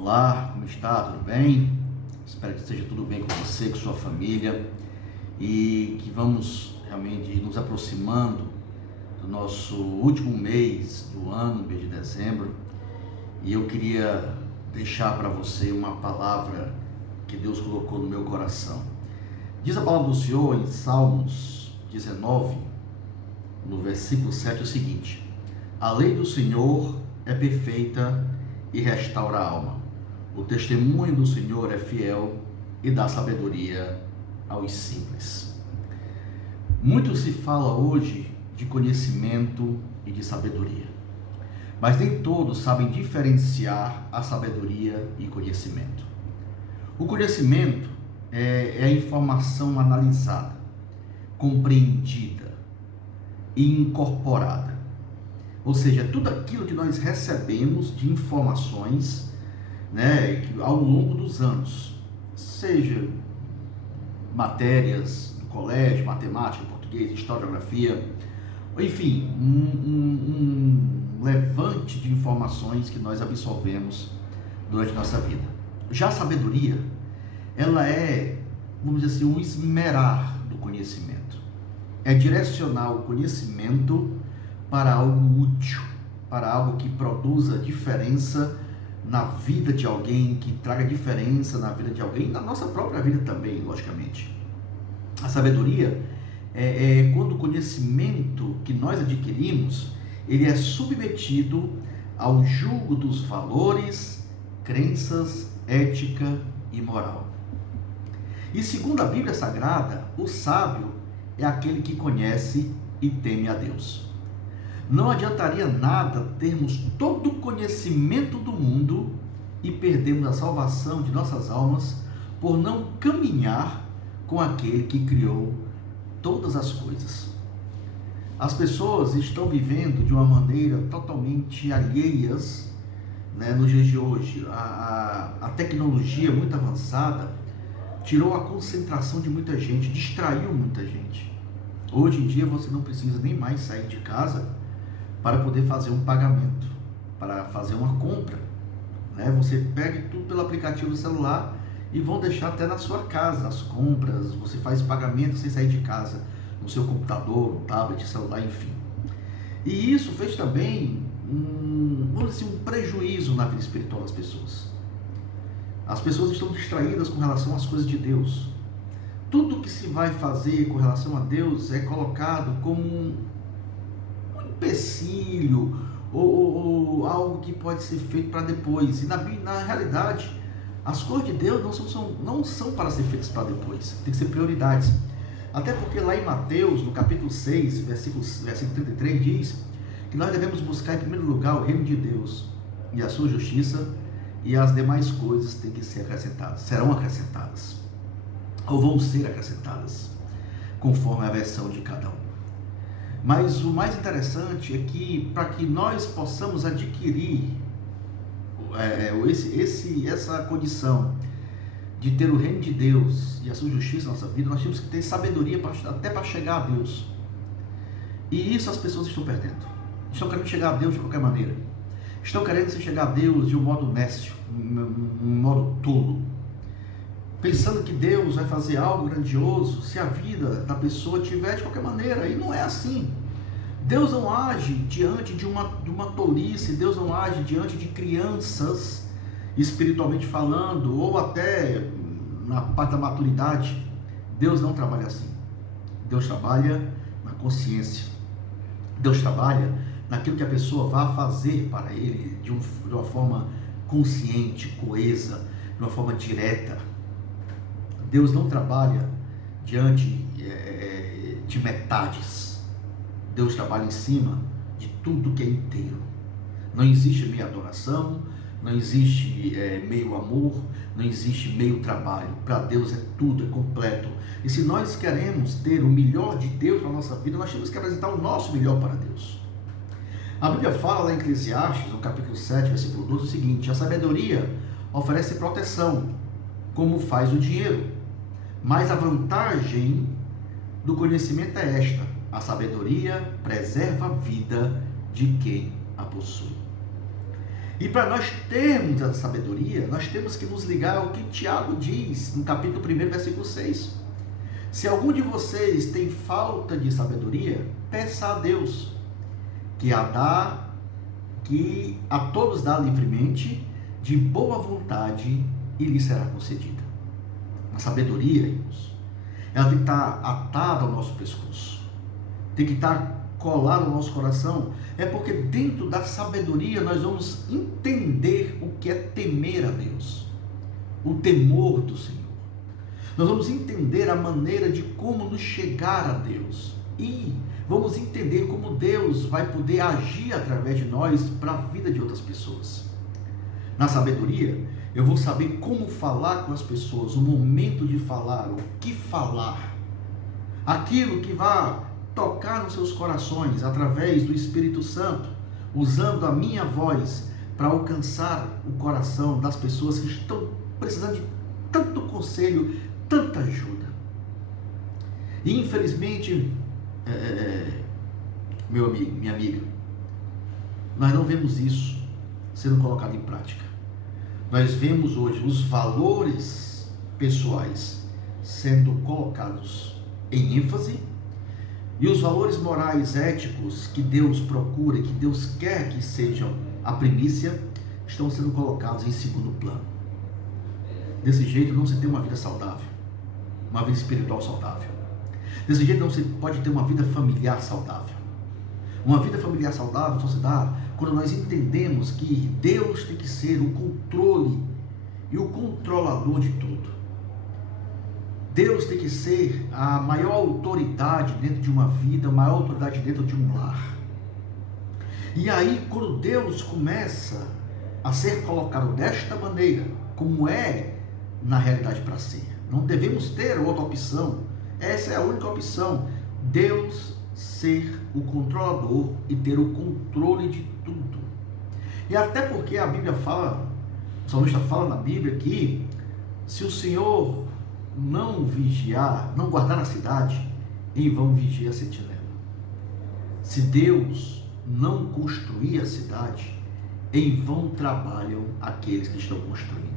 Olá, como está? Tudo bem? Espero que esteja tudo bem com você, com sua família e que vamos realmente nos aproximando do nosso último mês do ano, mês de dezembro, e eu queria deixar para você uma palavra que Deus colocou no meu coração. Diz a palavra do Senhor em Salmos 19, no versículo 7, o seguinte: a lei do Senhor é perfeita e restaura a alma. O testemunho do Senhor é fiel e dá sabedoria aos simples. Muito se fala hoje de conhecimento e de sabedoria, mas nem todos sabem diferenciar a sabedoria e conhecimento. O conhecimento é a informação analisada, compreendida e incorporada. Ou seja, tudo aquilo que nós recebemos de informações, ao longo dos anos, seja matérias do colégio, matemática, português, história, geografia, enfim, um levante de informações que nós absorvemos durante nossa vida. Já a sabedoria, ela é, vamos dizer assim, um esmerar do conhecimento. É direcionar o conhecimento para algo útil, para algo que produza diferença na vida de alguém, que traga diferença na vida de alguém, na nossa própria vida também, logicamente. A sabedoria é quando o conhecimento que nós adquirimos, ele é submetido ao julgo dos valores, crenças, ética e moral. E segundo a Bíblia Sagrada, o sábio é aquele que conhece e teme a Deus. Não adiantaria nada termos todo o conhecimento do mundo e perdermos a salvação de nossas almas por não caminhar com aquele que criou todas as coisas. As pessoas estão vivendo de uma maneira totalmente alheias, nos dias de hoje. A tecnologia muito avançada tirou a concentração de muita gente, distraiu muita gente. Hoje em dia você não precisa nem mais sair de casa para poder fazer um pagamento, para fazer uma compra, Você pega tudo pelo aplicativo do celular e vão deixar até na sua casa as compras. Você faz pagamento sem sair de casa, no seu computador, no tablet, celular, enfim. E isso fez também um prejuízo na vida espiritual das pessoas. As pessoas estão distraídas com relação às coisas de Deus. Tudo que se vai fazer com relação a Deus é colocado como um empecilho ou algo que pode ser feito para depois. E na realidade, as coisas de Deus não são para ser feitas para depois, tem que ser prioridades. Até porque lá em Mateus, no capítulo 6, versículo 33, diz que nós devemos buscar em primeiro lugar o reino de Deus e a sua justiça, e as demais coisas têm que ser acrescentadas, serão acrescentadas, ou vão ser acrescentadas, conforme a versão de cada um. Mas o mais interessante é que, para que nós possamos adquirir essa condição de ter o reino de Deus e a sua justiça na nossa vida, nós temos que ter sabedoria até para chegar a Deus. E isso as pessoas estão perdendo. Estão querendo chegar a Deus de qualquer maneira. Estão querendo chegar a Deus de um modo nécio, um modo tolo, pensando que Deus vai fazer algo grandioso se a vida da pessoa tiver de qualquer maneira. E não é assim. Deus não age diante de uma tolice. Deus não age diante de crianças, espiritualmente falando, ou até na parte da maturidade. Deus não trabalha assim. Deus trabalha na consciência. Deus trabalha naquilo que a pessoa vai fazer para Ele de uma forma consciente, coesa, de uma forma direta. Deus não trabalha diante de metades. Deus trabalha em cima de tudo que é inteiro. Não existe meia adoração, não existe meio amor, não existe meio trabalho. Para Deus é tudo, é completo. E se nós queremos ter o melhor de Deus para a nossa vida, nós temos que apresentar o nosso melhor para Deus. A Bíblia fala lá em Eclesiastes, no capítulo 7, versículo 12, o seguinte: a sabedoria oferece proteção, como faz o dinheiro. Mas a vantagem do conhecimento é esta: a sabedoria preserva a vida de quem a possui. E para nós termos essa sabedoria, nós temos que nos ligar ao que Tiago diz no capítulo 1, versículo 6. Se algum de vocês tem falta de sabedoria, peça a Deus, que a todos dá livremente, de boa vontade, e lhe será concedida. A sabedoria, irmãos, ela tem que estar atada ao nosso pescoço, tem que estar colada ao nosso coração. É porque dentro da sabedoria nós vamos entender o que é temer a Deus, o temor do Senhor. Nós vamos entender a maneira de como nos chegar a Deus e vamos entender como Deus vai poder agir através de nós para a vida de outras pessoas. Na sabedoria, eu vou saber como falar com as pessoas, o momento de falar, o que falar, aquilo que vai tocar nos seus corações através do Espírito Santo, usando a minha voz para alcançar o coração das pessoas que estão precisando de tanto conselho, tanta ajuda. E infelizmente, meu amigo, minha amiga, nós não vemos isso sendo colocado em prática. Nós vemos hoje os valores pessoais sendo colocados em ênfase, e os valores morais, éticos que Deus procura, que Deus quer que sejam a primícia, estão sendo colocados em segundo plano. Desse jeito não se tem uma vida saudável, uma vida espiritual saudável. Desse jeito não se pode ter uma vida familiar saudável. Uma vida familiar saudável só se dá quando nós entendemos que Deus tem que ser o controle e o controlador de tudo. Deus tem que ser a maior autoridade dentro de uma vida, a maior autoridade dentro de um lar. E aí, quando Deus começa a ser colocado desta maneira, como é na realidade para ser, não devemos ter outra opção. Essa é a única opção. Deus ser o controlador e ter o controle de tudo. E até porque a Bíblia fala, o salmista fala na Bíblia que se o Senhor não vigiar, não guardar a cidade, em vão vigia a sentinela. Se Deus não construir a cidade, em vão trabalham aqueles que estão construindo.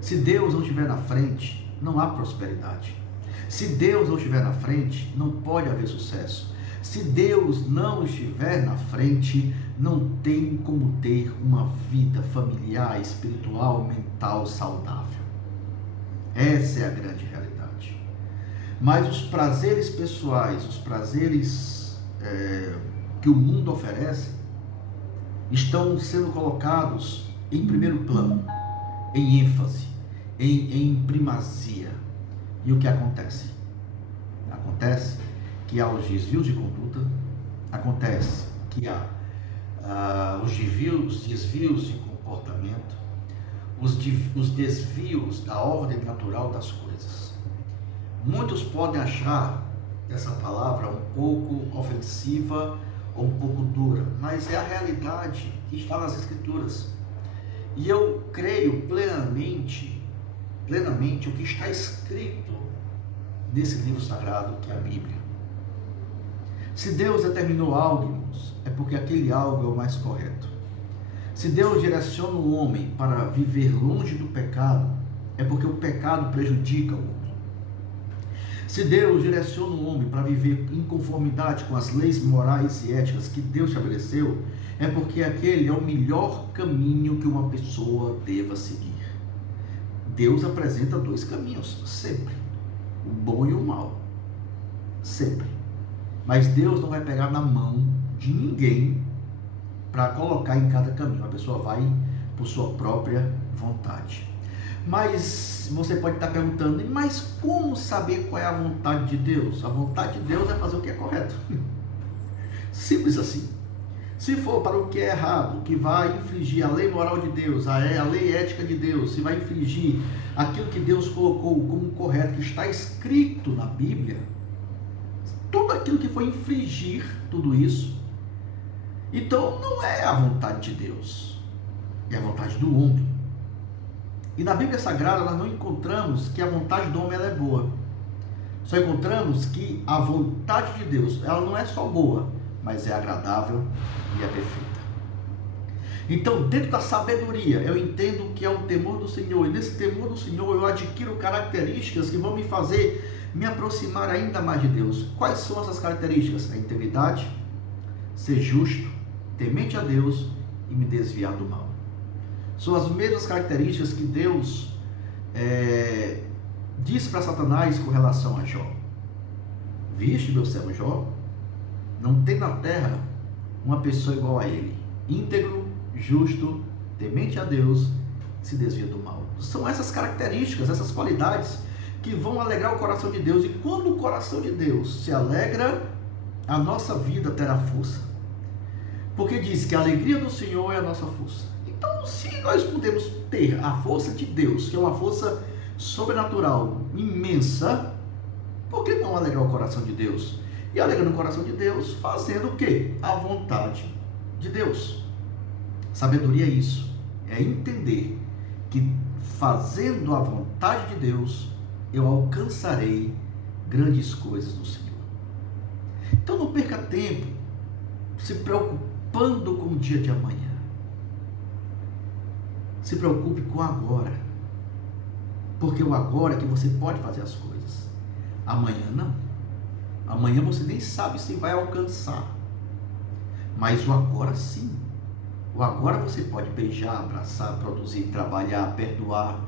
Se Deus não estiver na frente, não há prosperidade. Se Deus não estiver na frente, não pode haver sucesso. Se Deus não estiver na frente, não tem como ter uma vida familiar, espiritual, mental saudável. Essa é a grande realidade. Mas os prazeres pessoais, os prazeres que o mundo oferece, estão sendo colocados em primeiro plano, em ênfase, em primazia. E o que acontece? Acontece que há os desvios de conduta, acontece que há os desvios de comportamento, os desvios da ordem natural das coisas. Muitos podem achar essa palavra um pouco ofensiva ou um pouco dura, mas é a realidade que está nas Escrituras. E eu creio plenamente o que está escrito nesse livro sagrado que é a Bíblia. Se Deus determinou algo, irmãos, é porque aquele algo é o mais correto. Se Deus direciona o homem para viver longe do pecado, é porque o pecado prejudica o homem. Se Deus direciona o homem para viver em conformidade com as leis morais e éticas que Deus estabeleceu, é porque aquele é o melhor caminho que uma pessoa deva seguir. Deus apresenta dois caminhos, sempre. O bom e o mal. Sempre. Mas Deus não vai pegar na mão de ninguém para colocar em cada caminho. A pessoa vai por sua própria vontade. Mas você pode estar perguntando, mas como saber qual é a vontade de Deus? A vontade de Deus é fazer o que é correto. Simples assim. Se for para o que é errado, que vai infringir a lei moral de Deus, a lei ética de Deus, se vai infringir aquilo que Deus colocou como correto, que está escrito na Bíblia, tudo aquilo que for infringir tudo isso, então não é a vontade de Deus, é a vontade do homem. E na Bíblia Sagrada nós não encontramos que a vontade do homem ela é boa. Só encontramos que a vontade de Deus, ela não é só boa, mas é agradável e é perfeita. Então, dentro da sabedoria, eu entendo que é o temor do Senhor, e nesse temor do Senhor eu adquiro características que vão me fazer me aproximar ainda mais de Deus. Quais são essas características? A integridade, ser justo, temente a Deus e me desviar do mal. São as mesmas características que Deus disse para Satanás com relação a Jó. Viste, meu servo Jó? Não tem na terra uma pessoa igual a ele, íntegro, justo, temente a Deus, se desvia do mal. São essas características, essas qualidades que vão alegrar o coração de Deus. E quando o coração de Deus se alegra, a nossa vida terá força. Porque diz que a alegria do Senhor é a nossa força. Então, se nós podemos ter a força de Deus, que é uma força sobrenatural, imensa, por que não alegrar o coração de Deus? E alegrando o coração de Deus, fazendo o quê? A vontade de Deus. Sabedoria é isso, é entender que fazendo a vontade de Deus, eu alcançarei grandes coisas no Senhor. Então não perca tempo se preocupando com o dia de amanhã. Se preocupe com o agora, porque o agora é que você pode fazer as coisas. Amanhã não. Amanhã você nem sabe se vai alcançar, mas o agora sim. O agora você pode beijar, abraçar, produzir, trabalhar, perdoar,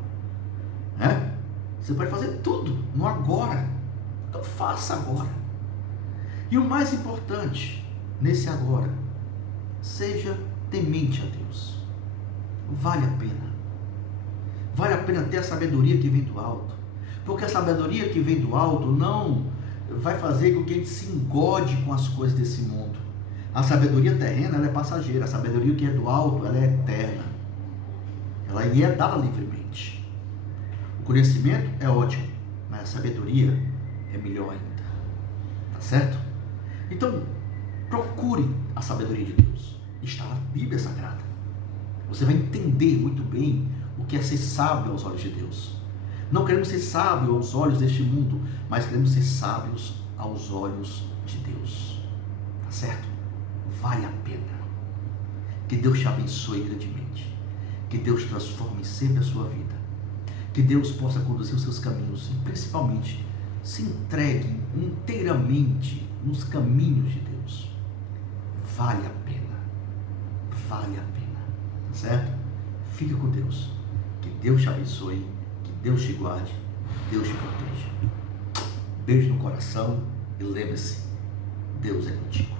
né? Você pode fazer tudo no agora. Então faça agora. E o mais importante nesse agora, seja temente a Deus. Vale a pena. Vale a pena ter a sabedoria que vem do alto, porque a sabedoria que vem do alto não vai fazer com que a gente se engode com as coisas desse mundo. A sabedoria terrena, ela é passageira. A sabedoria que é do alto, ela é eterna. Ela lhe é dada livremente. O conhecimento é ótimo, mas a sabedoria é melhor ainda. Tá certo? Então, procure a sabedoria de Deus. Está na Bíblia Sagrada. Você vai entender muito bem o que é ser sábio aos olhos de Deus. Não queremos ser sábios aos olhos deste mundo, mas queremos ser sábios aos olhos de Deus. Tá certo? Vale a pena. Que Deus te abençoe grandemente. Que Deus transforme sempre a sua vida. Que Deus possa conduzir os seus caminhos e principalmente se entregue inteiramente nos caminhos de Deus. Vale a pena. Vale a pena. Tá certo? Fica com Deus. Que Deus te abençoe. Que Deus te guarde. Deus te proteja. Beijo no coração e lembre-se, Deus é contigo.